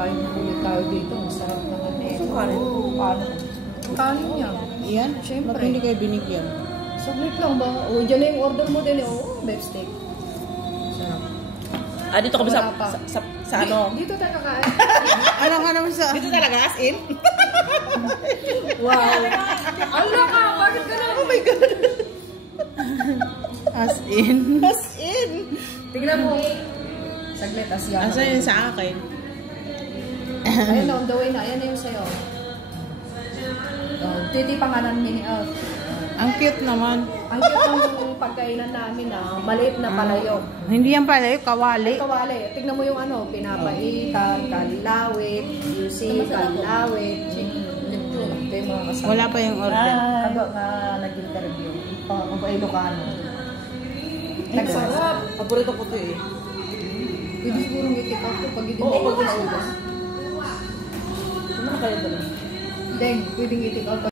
Kain na ulit tayo dito. Masarap naman eh. So, kanin? Paano? Kanin niya. Yan? Siyempre. Bakit hindi kayo binigyan? Saglit lang ba? O, dyan na yung order mo din eh. Oo, beef steak. Sarap. Ah, dito kami sa ano? Dito tayo kakain. Alam ka naman sa... Dito talaga, as in? Wow. Allah ka! Bakit ka na? Oh my God! As in? As in! Tignan mo. Saglit, asya. Asa yun sa akin? Ayun na, on the way na. Ayan na yung sayo. Titi pangalan mini out. Ang cute naman. Ang cute ng pagkainan namin na maliit na palayok. Hindi yan pala yung kawali. Kawali. Tignan mo yung ano, pinapaitan, kalawit, yusi, kalawit. Ito yung mga kasama. Wala pa yung order. Kado na nag-interview. Ang Ilocano. Nagsarap. Paborito ko ito eh. Pwede sigurong i-take out ko pag hindi Oo, mo pag-isubas. Ano na kayo doon? Deng, pwedeng i-take out